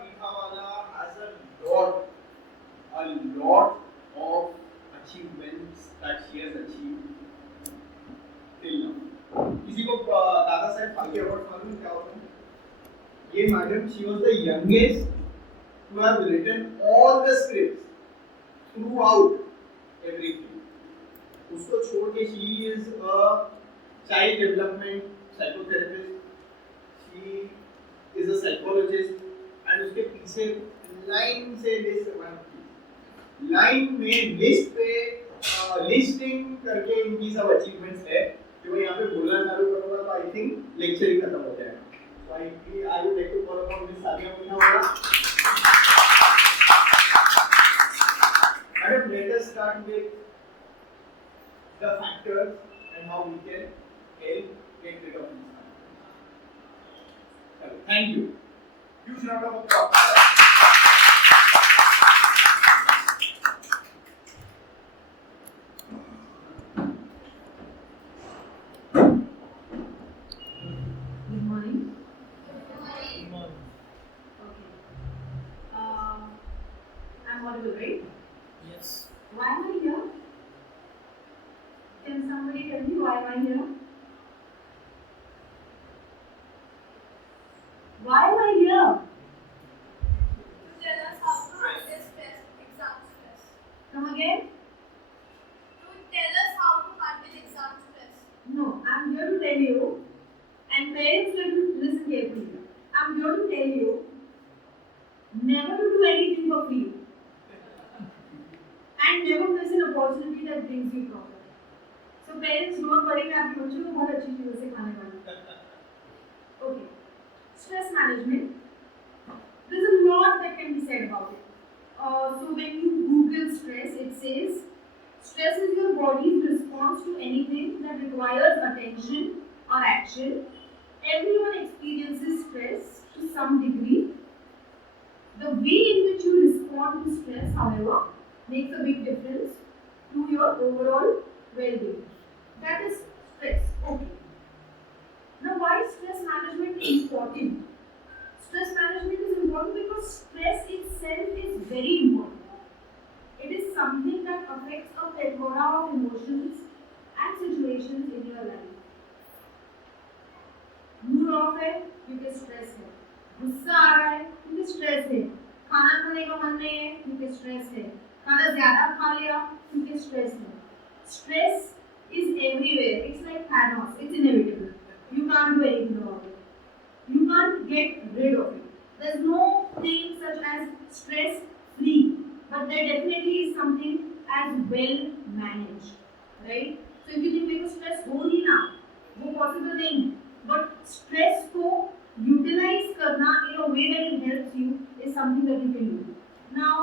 Mithawala has a lot of achievements that she has achieved till now. किसी को Dada Saheb Phalke award मालूम क्या होता है? ये madam, she was the youngest to have written all the scripts throughout everything. उसको छोड़ के she is a child development psychotherapist. She is a psychologist and उसके पीछे लाइन से लाइन में लिस्ट पे लिस्टिंग करके इनकी सब अचीवमेंट्स है जो मैं यहाँ पे बोलना चालू करूँगा तो आई थिंक लेक्चर ही खत्म हो जाएगा. So I would like to call upon Miss Sadia Mithawala. Madam, let us start with the factors and how we can help get rid of this. Thank you. Huge round of applause. Good morning. Okay. I'm audible, right? Yes. Why am I here? Can somebody tell me why am I here? Why am I here? To tell us how to handle stress, exam stress. Come again? To tell us how to handle exam stress. No, I'm here to tell you, and parents listen carefully. I'm here to tell you never to do anything for free. And never miss an opportunity that brings you profit. So parents, don't worry, मैं आपके बच्चों को बहुत अच्छी चीज़ों से खाने वाली हूँ. Okay. Stress management. There's a lot that can be said about it. So when you Google stress, it says stress is your body's response to anything that requires attention or action. Everyone experiences stress to some degree. The way in which you respond to stress, however, makes a big difference to your overall well-being. That is stress. Okay. Now, why is stress management important? Stress management is important because stress itself is very important. It is something that affects a plethora of emotions and situations in your life. Mood off है क्योंकि stress है. गुस्सा आ रहा है क्योंकि stress है. खाना खाने का मन नहीं है क्योंकि stress है. खाना ज़्यादा खा लिया क्योंकि stress है. Stress is everywhere. It's like Thanos. It's inevitable. You can't do anything about it. You can't get rid of it. There's no thing such as stress free, but there definitely is something as well managed, right? So if you think मेरे को stress हो ही ना, वो possible नहीं है. But stress को utilize करना in a way that it helps you is something that you can do. Now,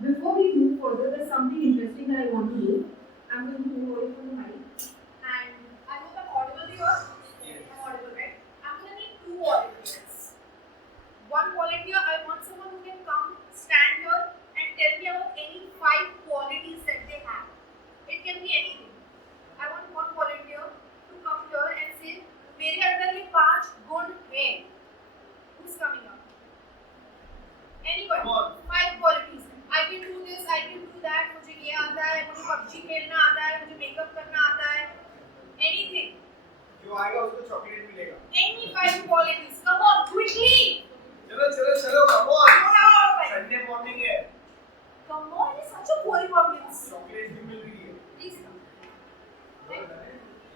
before we move further, there's something interesting that I want to do. I'm going to move away from the mic. And I hope I'm audible here. I'm audible, right? I'm going to need 2 volunteers. One volunteer, I want someone who can come, stand here and tell me about any 5 qualities that they have. It can be anything. I want one volunteer to come here and say, मेरे अंदर ये 5 गुण हैं. Who's coming up? Anybody? 5 qualities. I can do this, I can do that. मुझे ये आता है, मुझे PUBG खेलना आता है, मुझे मेकअप करना आता है. Anything. जो आएगा उसको चॉकलेट मिलेगा. Any 5 qualities. Come on, quickly. चलो, come on. Sunday morning है. Come on, it's such a boring audience. Chocolate भी मिल रही है. Please come. Right?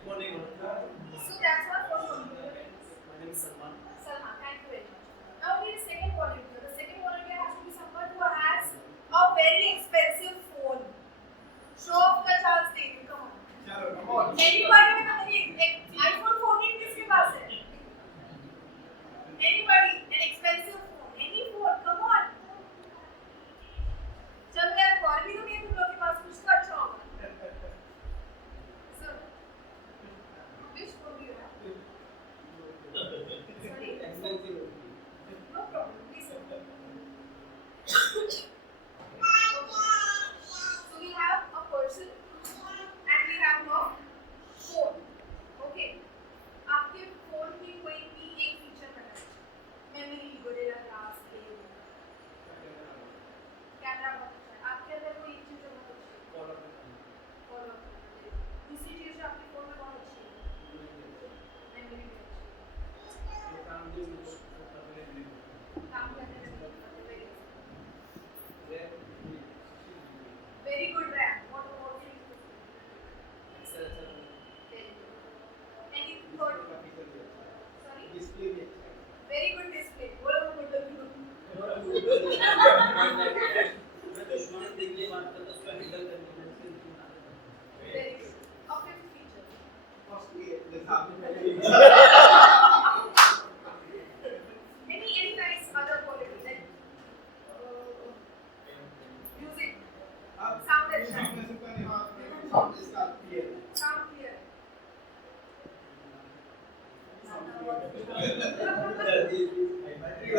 Morning. So that's our first volunteer. My name is Salman. Salman, thank you very much. Now we need a second volunteer. The second volunteer has to be someone who has a very expensive phone. Show off the chance, David. Come on. चलो, come on. Anybody with an iPhone 14 किसके पास है? मैं दुश्मन देख के बात करता उसको हैंडल करने में से Very good. A fifth feature. Any nice other quality like music, sound and shine, sound clear.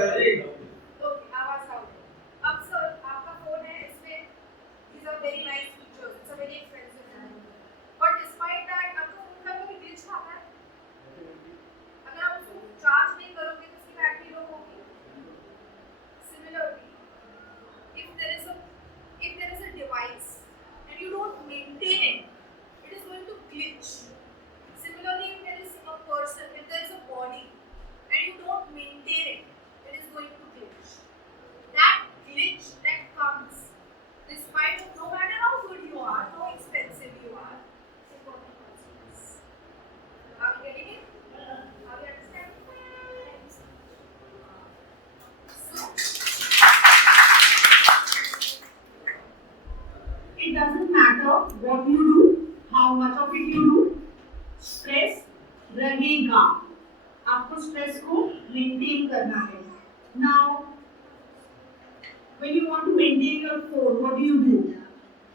Okay, आवाज साउंड. अब सर आपका फोन है इसमें these are very nice features. It's a very expensive phone. But despite that आपको phone का कोई glitch आता है? अगर आप उसको चार्ज नहीं करोगे तो उसकी बैटरी लो होगी. Similarly, if there is a device and you don't maintain it, it is going to glitch. Similarly, if there is a person, if there is a body and you don't maintain it, it is going to glitch. That glitch that comes, despite of no matter how good you are, how expensive you are, is going to consequence. Are you getting it? Are you understanding? It doesn't matter what you do, how much of it you do, stress रहेगा. आपको stress को maintain करना है. Now, when you want to maintain your phone, what do?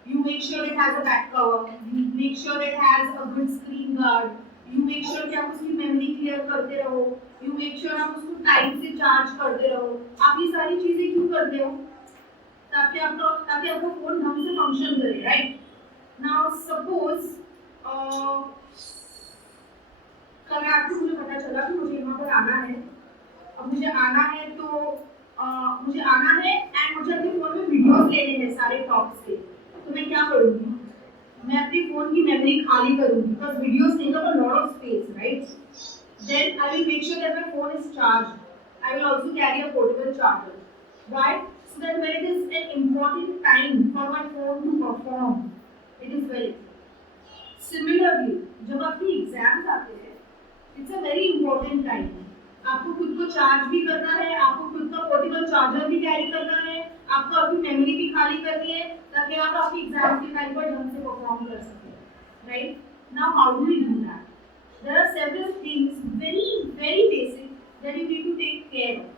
You make sure it has a back cover. You make sure it has a good screen guard. You make sure कि आप उसकी memory clear करते रहो. You make sure आप उसको time से charge करते रहो. आप ये सारी चीजें क्यों करते हो? ताकि आपका फोन ढंग से फंक्शन करे, राइट? नाउ सपोज कल रात को मुझे पता चला कि मुझे यहाँ पर आना है. अब मुझे आना है एंड मुझे अपने फोन में वीडियोस लेने हैं सारे टॉप्स के. तो मैं क्या करूँगी? मैं अपने फोन की मेमोरी खाली करूँगी because videos take up a lot of space, right? Then I will make sure that my phone is charged. I will also carry a portable charger. Why? So that when it is an important time for my phone to perform, it is very. Similarly, जब आपके exams आते हैं, it's a very important time. आपको खुद को charge भी करना है, आपको खुद का पोर्टेबल चार्जर भी कैरी करना है, आपको अपनी मेमोरी भी खाली करनी है ताकि आप आपके एग्जाम्स के टाइम पर ढंग से परफॉर्म कर सकें. Right? Now, how do we do that? There are several things, very basic, that you need to take care of.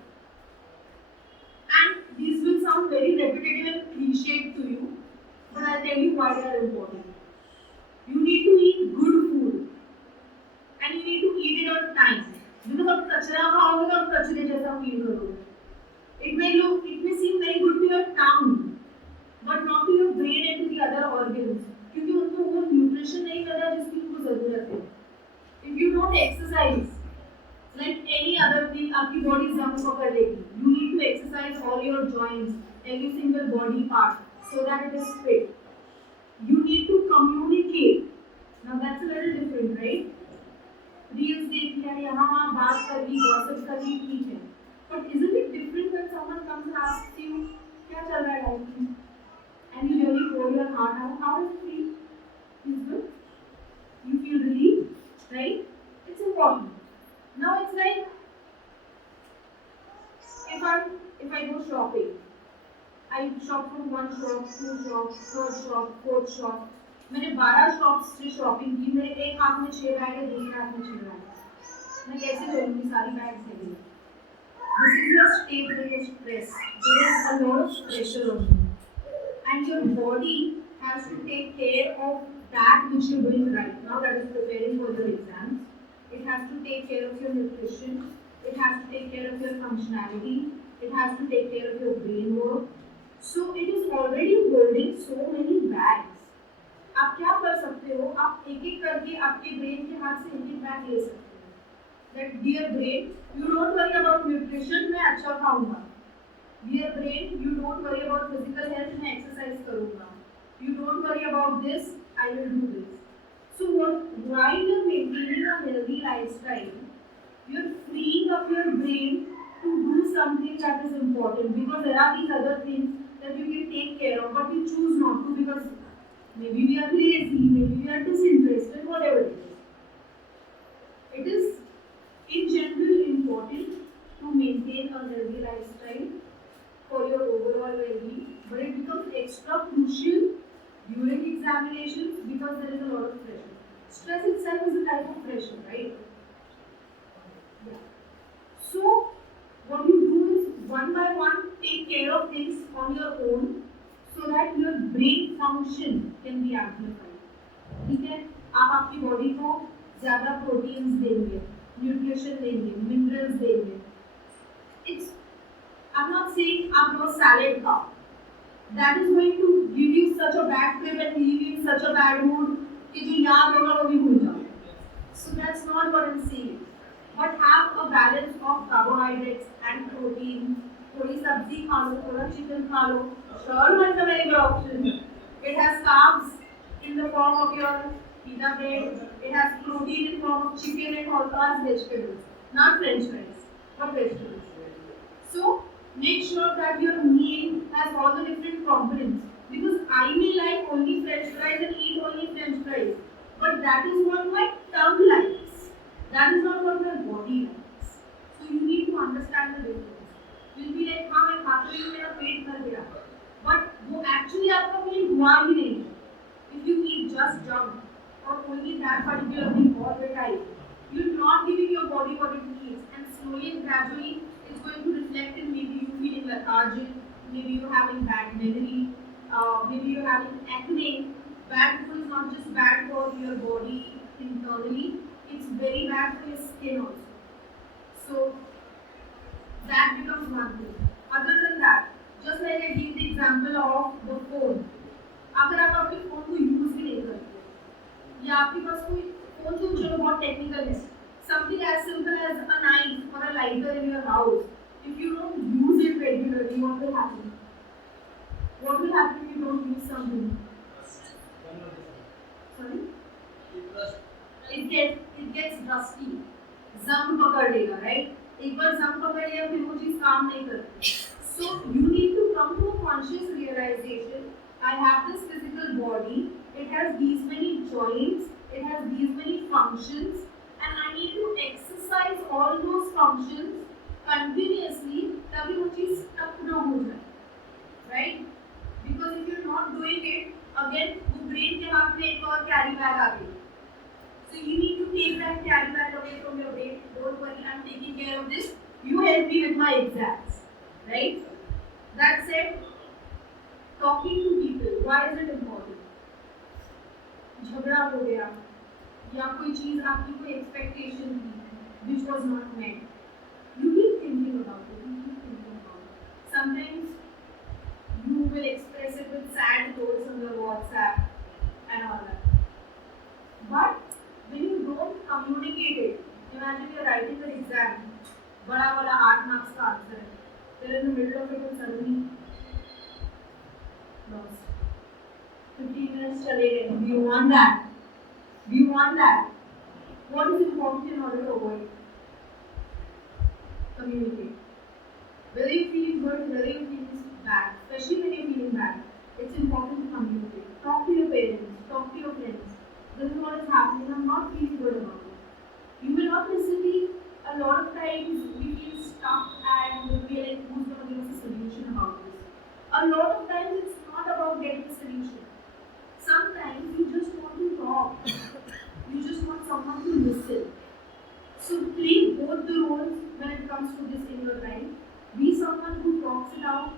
And these will sound very repetitive and cliched to you, but I'll tell you why they are important. You need to eat good food, and you need to eat it on time. Because आप कचरा खाओगे तो आप कचरे जैसा feel करोगे. It may seem very good to your tongue, but not to your brain and to the other organs. क्योंकि उनको वो न्यूट्रिशन नहीं मिला जिसकी उनको जरूरत है. If you don't exercise, like any other thing, आपकी body जंग पकड़ लेगी. You need to exercise all your joints, every single body part, so that it is fit. You need to communicate. Now that's a little different, right? Reels देख लिया, यहाँ वहाँ बात कर ली, gossip कर ली, ठीक है. But isn't it different when someone comes and asks you, क्या चल रहा है life में? And you really pour your heart out. How does it feel? Feels good? You feel relieved, right? It's important. Now it's like if I go shopping, I shop from one shop, two shops, third shop, fourth shop. मैंने 12 shops से shopping की. मेरे एक हाथ में 6 bag है, दूसरे हाथ में 6 बैग. मैं कैसे करूँगी सारी बैग्स लेके? This is your state with your stress. There is a lot of pressure on you, and your body has to take care of that which you're doing right now. That is preparing for your exams. It has to take care of your nutrition. It has to take care of your functionality. It has to take care of your brain work. So it is already holding so many bags. आप क्या कर सकते हो? आप एक एक करके आपके ब्रेन के हाथ से एक एक बैग ले सकते हो. That dear brain, you don't worry about nutrition. मैं अच्छा खाऊंगा. Dear brain, you don't worry about physical health. मैं exercise करूंगा. You don't worry about this. I will do this. So while you're maintaining a healthy lifestyle, you're freeing up your brain to do something that is important, because there are these other things that you can take care of, but we choose not to because maybe we are lazy, maybe we are disinterested, whatever it is. It is in general important to maintain a healthy lifestyle for your overall well-being, but it becomes extra crucial during examinations because there is a lot of pressure. Stress itself is a type of pressure, right? Yeah. So, what you do is one by one take care of things on your own so that your brain function can be amplified. ठीक है, आप आपकी body को ज़्यादा proteins देंगे, nutrition देंगे, minerals देंगे. It's, I'm not saying आप रोज सैलेड खाओ. That is going to give you such a bad trip and leave you in such a bad mood कि जो याद होगा वो भी भूल जाओ. So that's not what I'm saying. But have a balance of carbohydrates and protein. थोड़ी सब्जी खा लो, थोड़ा चिकन खा लो. Shawarma is a very good option. It has carbs in the form of your pita bread. It has protein in form of chicken and also as vegetables. Not French fries, but vegetables. So make sure that your meal has all the different components. Because I may like only French fries and eat only French fries, but that is what my tongue likes. That is not what my body likes. So you need to understand the difference. You'll be like, हाँ मैं खाते ही मेरा पेट भर गया, but वो actually आपका meal हुआ ही नहीं. If you eat just junk or only that particular thing all the time, you're not giving your body what it needs, and slowly and gradually it's going to reflect in maybe you feeling lethargic, maybe you having bad memory, maybe you're having acne. Bad food is not just bad for your body internally, it's very bad for your skin also. So that becomes one thing. Other than that, just like I gave the example of the phone. अगर आप अपने phone को use भी नहीं करते या आपके पास कोई फोन तो चलो बहुत टेक्निकल है, something as simple as a knife or a lighter in your house, if you don't use it regularly, what will happen? What will happen if you don't use something? Sorry? It gets rusty. जंग पकड़ लेगा, right? एक बार जंग पकड़ लिया फिर वो चीज काम नहीं करती. So you need to come to a conscious realization. I have this physical body. It has these many joints. It has these many functions, and I need to exercise all those functions continuously ताकि वो चीज stuck ना हो जाए, right? Because if you're not doing it, again वो brain के हाथ में एक और carry bag आ गई. So you need to take that carry bag away from your brain. Don't worry, I'm taking care of this. You help me with my exams, right? That said, talking to people, why is it important? झगड़ा हो गया या कोई चीज आपकी कोई expectation थी which was not met. You keep thinking about it. You keep thinking about it. Sometimes you will express it with sad quotes on your WhatsApp and all that. But when you don't communicate it, imagine you're writing an exam, बड़ा वाला 8 marks का answer है. You're in the middle of it and suddenly lost. 15 minutes चले गए. Do you want that? Do you want that? What is important in order to avoid? Communicate. Whether you feel good, whether you feel bad, especially when you're feeling bad, it's important to communicate. Talk to your parents, talk to your friends. This is what is happening. I'm not feeling good about it. You will not necessarily, a lot of times we feel stuck and we feel like who's going to give us a solution about this. A lot of times it's not about getting a solution. Sometimes you just want to talk. You just want someone to listen. So play both the roles when it comes to this in your life. Be someone who talks it out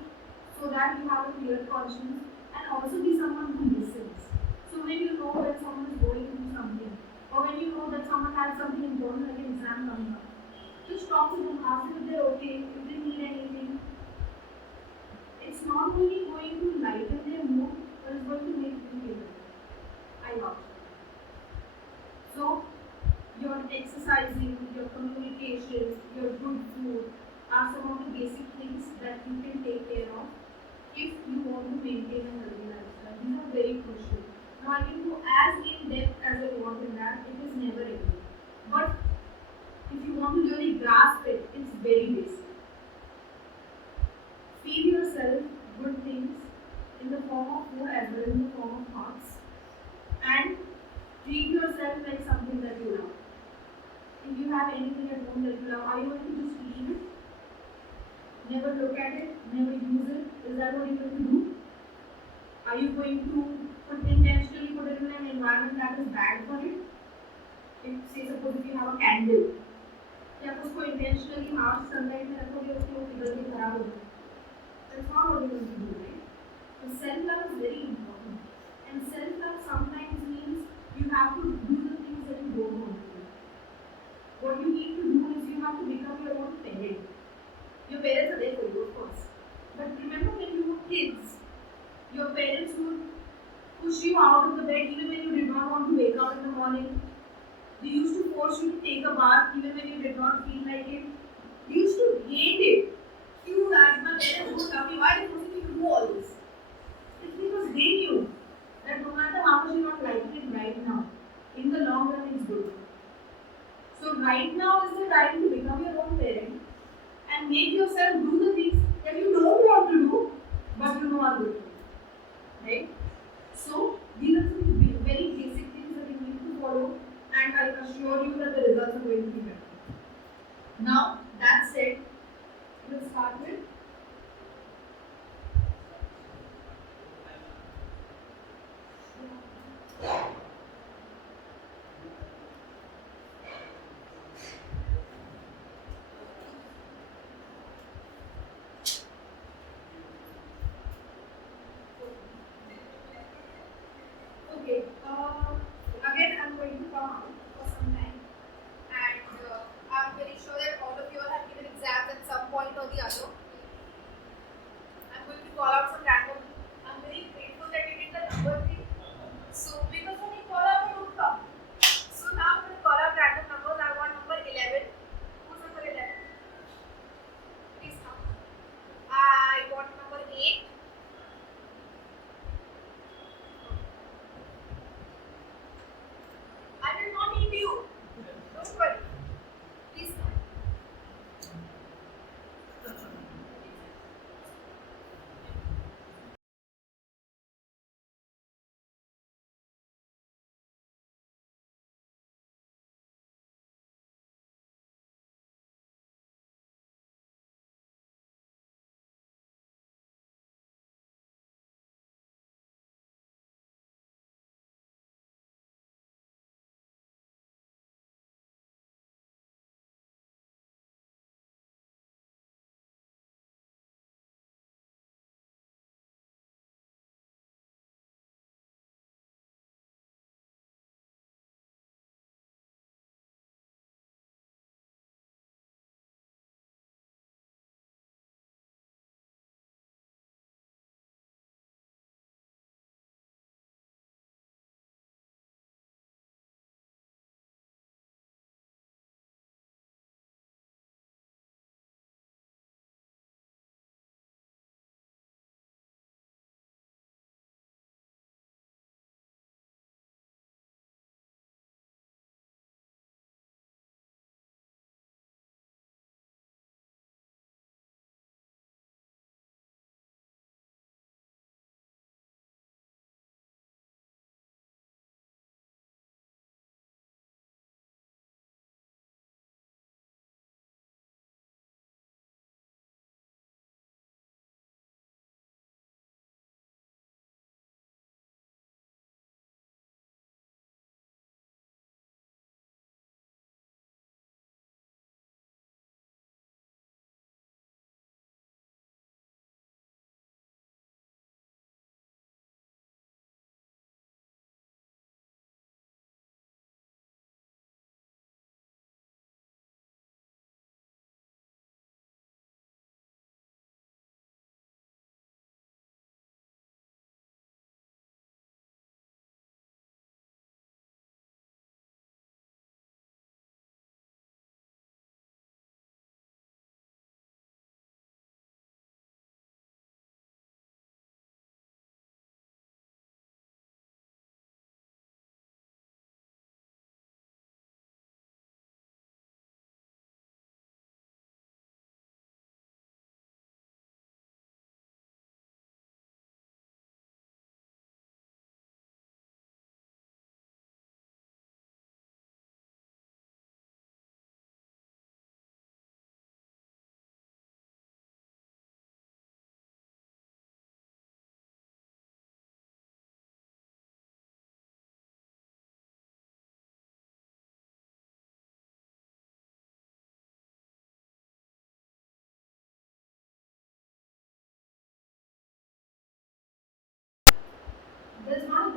so that you have a clear conscience, and also be someone who listens. So when you know that someone is going through something, or when you know that someone has something important like an exam coming up, just talk to them, ask them if they're okay, if they need anything. It's not only going to lighten their mood, but it's going to make them feel better. I vouch. So your exercising, your communication, your good food are some of the basic things that you can take care of if you want to maintain a healthy lifestyle. These are very crucial. Now I can go as in depth as I want in that. It is never ending. But if you want to really grasp it, it's very basic. Feed yourself good things in the form of food as well as in the form of thoughts, and treat yourself like something that you love. If you have anything at home that you love, are you going to just leave it? never look at it, never use it. Is that what you're going to do? Are you going to intentionally put it in an environment that is bad for it? If, say, suppose if you have a candle, क्या आप उसको intentionally harsh sunlight में रखोगे उसकी वो पिघल के खराब हो जाएगी? That's not what you're going to do, right? So self-love is very important, and self-love sometimes means you have to do the things that you don't want to do. What you need to do is you have to become your own parent. Your parents are there for you, of course. But remember when you were kids, your parents would push you out of the bed even when you did not want to wake up in the morning. They used to force you to take a bath even when you did not feel like it. You used to hate it. You guys, my parents would tell me, why are they forcing you to do all this? It's because they knew that no matter how much you're not liking it right now, in the long run it's good. So right now is the time to become your own parent and make yourself do the things that you don't want to do, but you know are good. Right? So these are some very basic things that you need to follow, and I assure you that the results are going to be better. Now, that said, we'll start with okay. Again, I'm going to come out for some time, and I'm very sure that all of you all have given exams at some point or the other.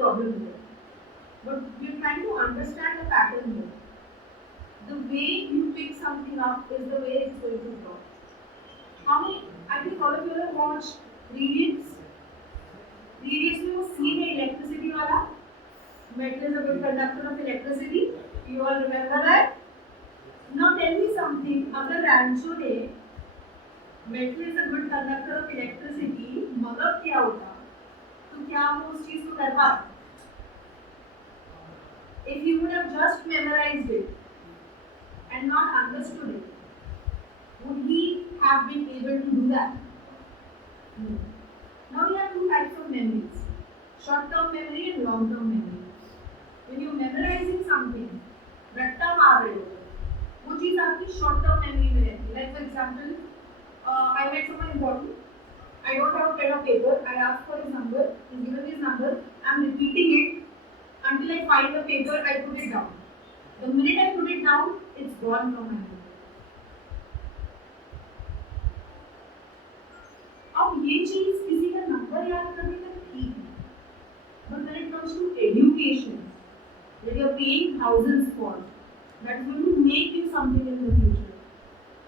problem with it. But we're trying to understand the pattern here. The way you pick something up is the way it's going to drop. How many? I think all of you have watched Radiance. Radiance में वो scene है electricity वाला. Metal is a good conductor of electricity. You all remember that? Now tell me something. अगर rancho ने metal is a good conductor of electricity, मतलब क्या होता? तो क्या वो उस चीज को कर पाता? If you would have just memorized it and not understood it, would he have been able to do that? No. Now we have two types of memories, short-term memory and long-term memory. When you're memorizing something, रट्टा मार रहे हो, वो चीज़ आपकी short-term memory में रहती है. Like for example, I met someone important. I don't have a pen or paper. I asked for his number. He's given me his number. I'm repeating it until I find the paper. I put it down. The minute I put it down, it's gone from my mind. अब ये चीज किसी का number याद करने तक ठीक है, but when it comes to education, that you're paying thousands for, that's going to make you something in the future.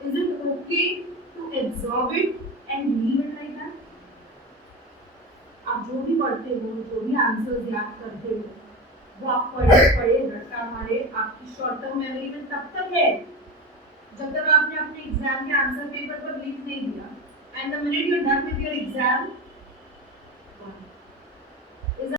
Is it okay to absorb it and leave it like that? आप जो भी पढ़ते हो, जो भी answers याद करते हो, वो आप पढ़े रट्टा मारे आपकी शॉर्ट टर्म मेमोरी में तब तक है जब तक आपने अपने एग्जाम के आंसर पेपर पर लिख नहीं दिया. And the minute you're done with your exam, is that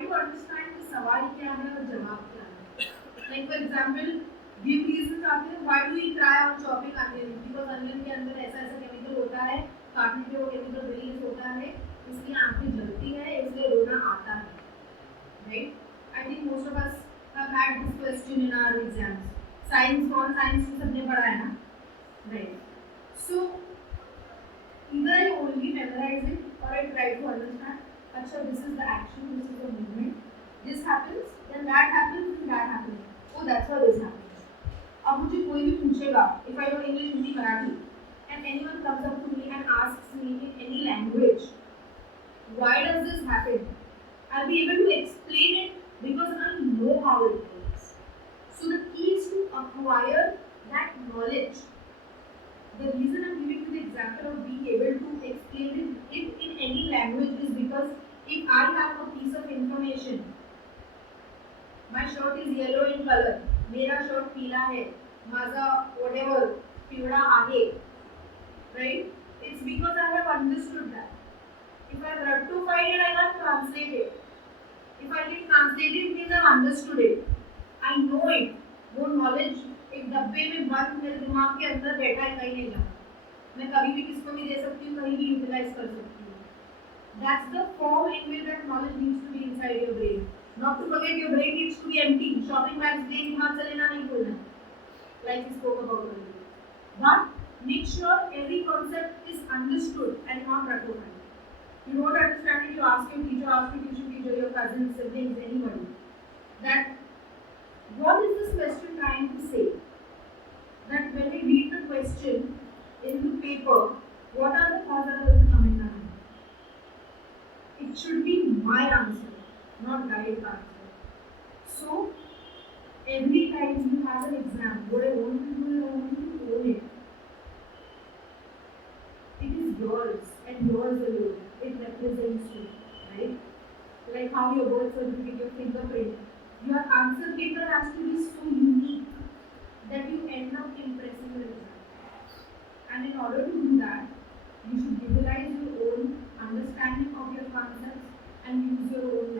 to understand the सवाल क्या है और जवाब क्या है. Like for example, give reasons आते हैं. Why do we cry on chopping onion? Because onion के अंदर ऐसा ऐसा केमिकल होता है, काटने पे वो केमिकल रिलीज होता है, इसलिए आंखें जलती है, इसलिए रोना आता है. Right? I think most of us have had this question in our exams. Science में सबने पढ़ा है ना? Right. So either I only memorize it or I try to understand. अच्छा, this is the action, this is the movement. This happens, then that happens, then that happens. Oh, that's how this happens. अब मुझे कोई भी पूछेगा, if I know English, Hindi, Marathi, and anyone comes up to me and asks me in any language, why does this happen? I'll be able to explain it because I know how it works. So the key is to acquire that knowledge. The reason I'm giving you the example of being able to explain it in any language is because if I have a piece of information, my shirt is yellow in color, मेरा shirt पीला है, माझा whatever पिवळा आहे, right? It's because I have understood that. If I have rectified it, I can translate it. If I can translate it, means I've understood it. I know it. वो knowledge एक डब्बे में बंद मेरे दिमाग के अंदर बैठा है, कहीं नहीं जाता. मैं कभी भी किसको भी दे सकती हूँ, कहीं भी यूटिलाइज कर सकती हूँ. That's the form in which that knowledge needs to be inside your brain. Not to forget, your brain needs to be empty. Shopping bags brain हाथ से लेना नहीं भूलना, like we spoke about earlier. But make sure every concept is understood and not recognized. You don't understand it, you ask your teacher, ask your tuition teacher, your cousins, siblings, anybody. That what is this question trying to say? That when we read the question in the paper, what are the thoughts that are going to come in our mind? It should be my answer, not direct answer. So, every time you have an exam, what I want you to do is I want you to own it. It is yours and yours alone. It represents you, right? Like how your birth certificate, your fingerprint. Your answer paper has to be so unique that you end up impressing the exam. And in order to do that, you should utilize your own understanding of your concepts and use your own